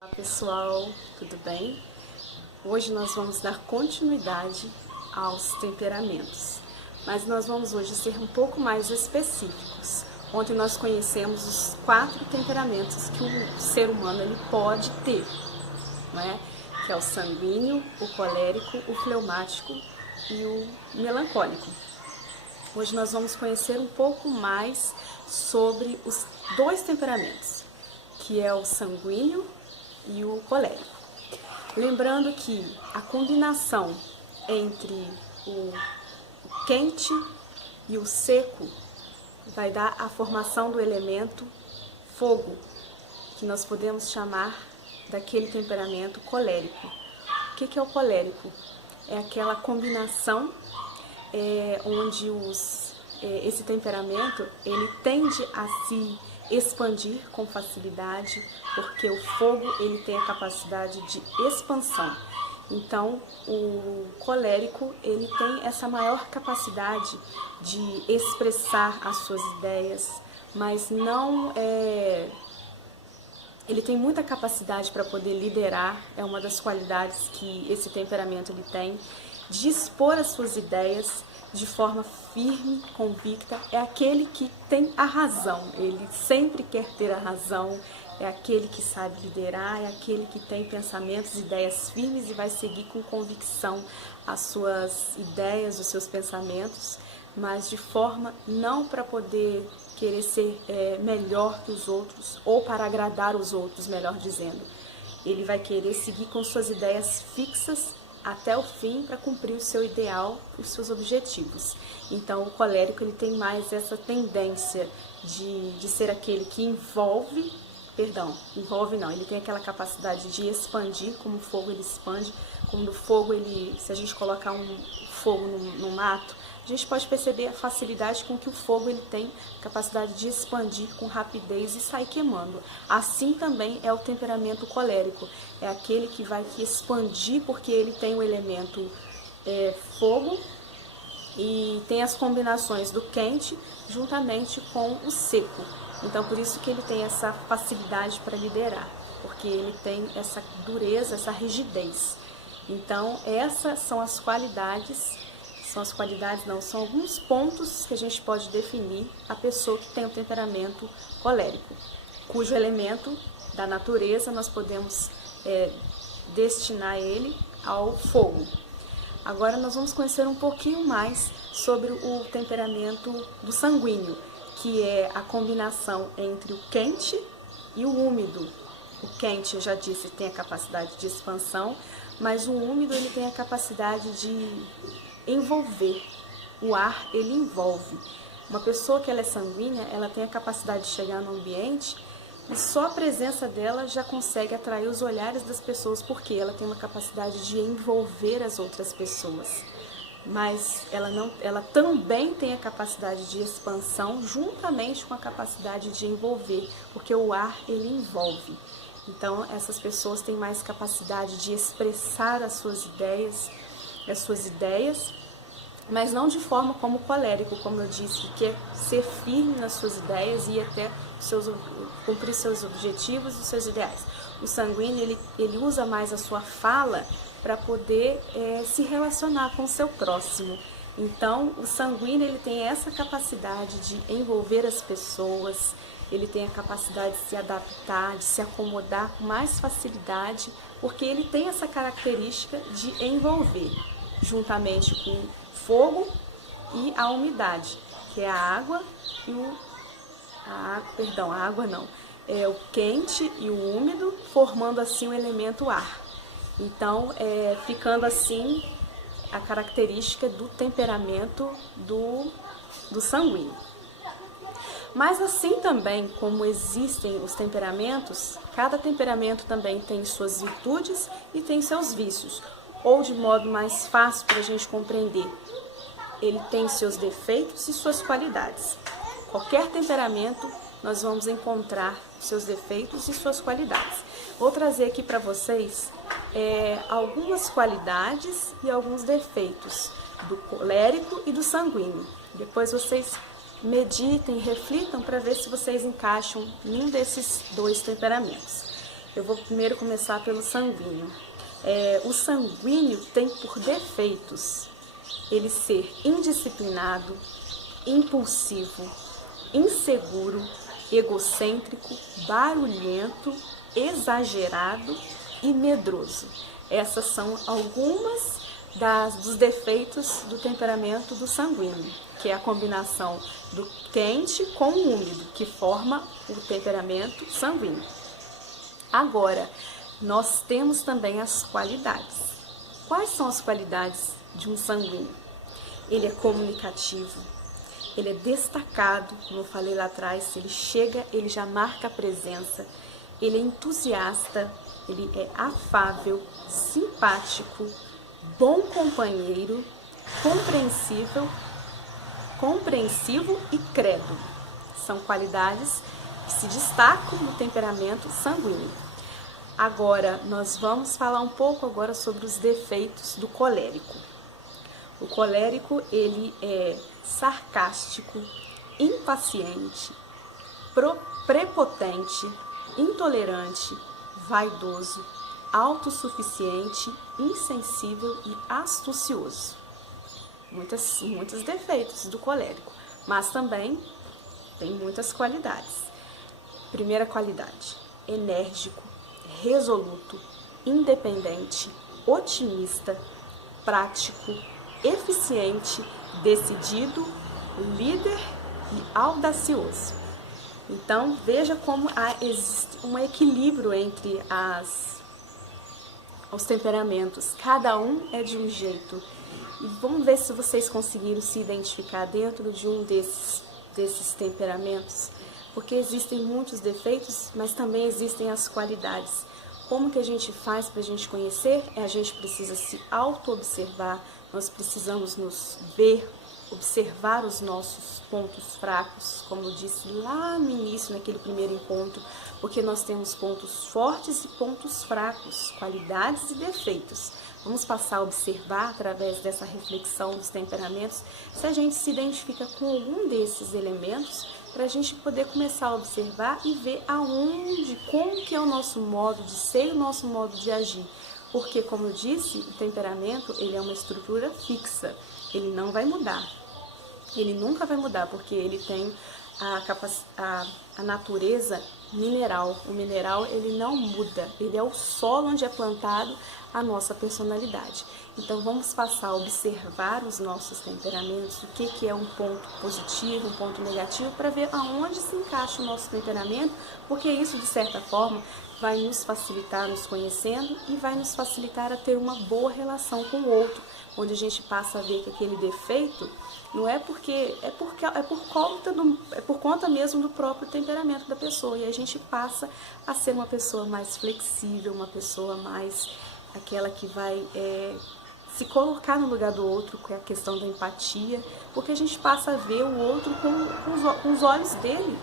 Olá pessoal, tudo bem? Hoje nós vamos dar continuidade aos temperamentos, mas nós vamos hoje ser um pouco mais específicos. Ontem nós conhecemos os 4 temperamentos que o ser humano ele pode ter, não é? Que é o sanguíneo, o colérico, o fleumático e o melancólico. Hoje nós vamos conhecer um pouco mais sobre os 2 temperamentos, que é o sanguíneo e o colérico. Lembrando que a combinação entre o quente e o seco vai dar a formação do elemento fogo, que nós podemos chamar daquele temperamento colérico. O que é o colérico? É aquela combinação onde esse temperamento ele tende a se expandir com facilidade, porque o fogo ele tem a capacidade de expansão. Então, o colérico ele tem essa maior capacidade de expressar as suas ideias, mas não ele tem muita capacidade para poder liderar, é uma das qualidades que esse temperamento ele tem, de expor as suas ideias de forma firme, convicta. É aquele que tem a razão, ele sempre quer ter a razão, é aquele que sabe liderar, é aquele que tem pensamentos e ideias firmes e vai seguir com convicção as suas ideias, os seus pensamentos, mas de forma não para poder querer ser melhor que os outros ou para agradar os outros, melhor dizendo. Ele vai querer seguir com suas ideias fixas até o fim para cumprir o seu ideal, os seus objetivos. Então, o colérico ele tem mais essa tendência de ser aquele que ele tem aquela capacidade de expandir, como o fogo ele expande, como o fogo se a gente colocar um fogo no mato, a gente pode perceber a facilidade com que o fogo ele tem capacidade de expandir com rapidez e sair queimando. Assim também é o temperamento colérico, é aquele que vai expandir porque ele tem o elemento fogo e tem as combinações do quente juntamente com o seco. Então por isso que ele tem essa facilidade para liderar, porque ele tem essa dureza, essa rigidez. Então essas são as qualidades. São alguns pontos que a gente pode definir a pessoa que tem o temperamento colérico, cujo elemento da natureza nós podemos destinar ele ao fogo. Agora nós vamos conhecer um pouquinho mais sobre o temperamento do sanguíneo, que é a combinação entre o quente e o úmido. O quente, eu já disse, tem a capacidade de expansão, mas o úmido ele tem a capacidade de envolver. O ar ele envolve. Uma pessoa que ela é sanguínea, ela tem a capacidade de chegar no ambiente e só a presença dela já consegue atrair os olhares das pessoas, porque ela tem uma capacidade de envolver as outras pessoas. Mas ela também tem a capacidade de expansão juntamente com a capacidade de envolver, porque o ar ele envolve. Então essas pessoas têm mais capacidade de expressar as suas ideias, mas não de forma como o colérico, como eu disse, que quer ser firme nas suas ideias e até cumprir seus objetivos e seus ideais. O sanguíneo ele usa mais a sua fala para poder se relacionar com o seu próximo. Então o sanguíneo ele tem essa capacidade de envolver as pessoas, ele tem a capacidade de se adaptar, de se acomodar com mais facilidade, porque ele tem essa característica de envolver, juntamente com o fogo e a umidade, que é a água e o quente e o úmido, formando assim o elemento ar. Então, ficando assim a característica do temperamento do sanguíneo. Mas assim também como existem os temperamentos, cada temperamento também tem suas virtudes e tem seus vícios. Ou de modo mais fácil para a gente compreender, ele tem seus defeitos e suas qualidades. Qualquer temperamento nós vamos encontrar seus defeitos e suas qualidades. Vou trazer aqui para vocês algumas qualidades e alguns defeitos do colérico e do sanguíneo. Depois vocês meditem, reflitam para ver se vocês encaixam em um desses 2 temperamentos. Eu vou primeiro começar pelo sanguíneo. O sanguíneo tem por defeitos ele ser indisciplinado, impulsivo, inseguro, egocêntrico, barulhento, exagerado e medroso. Essas são algumas dos defeitos do temperamento do sanguíneo, que é a combinação do quente com o úmido, que forma o temperamento sanguíneo. Agora, nós temos também as qualidades. Quais são as qualidades de um sanguíneo? Ele é comunicativo, ele é destacado, como eu falei lá atrás, ele chega, ele já marca a presença, ele é entusiasta, ele é afável, simpático, bom companheiro, compreensivo e crédulo. São qualidades que se destacam no temperamento sanguíneo. Agora, nós vamos falar um pouco agora sobre os defeitos do colérico. O colérico, ele é sarcástico, impaciente, prepotente, intolerante, vaidoso, autossuficiente, insensível e astucioso. Muitos defeitos do colérico, mas também tem muitas qualidades. Primeira qualidade: enérgico, resoluto, independente, otimista, prático, eficiente, decidido, líder e audacioso. Então, veja como existe um equilíbrio entre os temperamentos. Cada um é de um jeito. E vamos ver se vocês conseguiram se identificar dentro de um desses temperamentos. Porque existem muitos defeitos, mas também existem as qualidades. Como que a gente faz para a gente conhecer? A gente precisa se auto-observar, nós precisamos nos ver, observar os nossos pontos fracos, como eu disse lá no início, naquele primeiro encontro, porque nós temos pontos fortes e pontos fracos, qualidades e defeitos. Vamos passar a observar, através dessa reflexão dos temperamentos, se a gente se identifica com algum desses elementos, para a gente poder começar a observar e ver como que é o nosso modo de ser e o nosso modo de agir. Porque, como eu disse, o temperamento, ele é uma estrutura fixa, ele não vai mudar. Ele nunca vai mudar, porque ele tem a natureza mineral. O mineral, ele não muda, ele é o solo onde é plantado a nossa personalidade. Então, vamos passar a observar os nossos temperamentos, o que é um ponto positivo, um ponto negativo, para ver aonde se encaixa o nosso temperamento, porque isso, de certa forma, vai nos facilitar nos conhecendo e vai nos facilitar a ter uma boa relação com o outro, onde a gente passa a ver que aquele defeito não é por conta mesmo do próprio temperamento da pessoa, e a gente passa a ser uma pessoa mais flexível, uma pessoa mais aquela que vai se colocar no lugar do outro, com a questão da empatia, porque a gente passa a ver o outro com os olhos dele,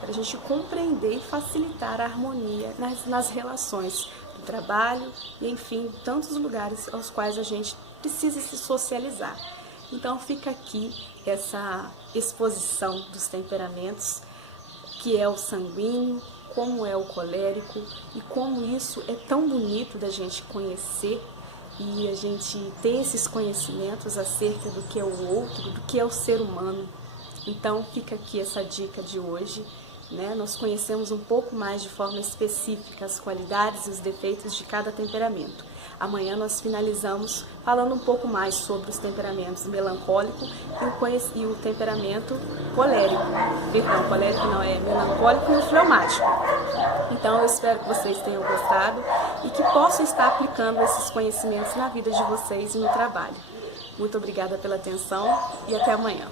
para a gente compreender e facilitar a harmonia nas relações do trabalho e, enfim, tantos lugares aos quais a gente precisa se socializar. Então fica aqui essa exposição dos temperamentos, que é o sanguíneo, como é o colérico e como isso é tão bonito da gente conhecer e a gente ter esses conhecimentos acerca do que é o outro, do que é o ser humano. Então fica aqui essa dica de hoje. Nós conhecemos um pouco mais de forma específica as qualidades e os defeitos de cada temperamento. Amanhã nós finalizamos falando um pouco mais sobre os temperamentos melancólico e o temperamento colérico. Perdão, colérico não, é melancólico e fleumático. Então eu espero que vocês tenham gostado e que possam estar aplicando esses conhecimentos na vida de vocês e no trabalho. Muito obrigada pela atenção e até amanhã.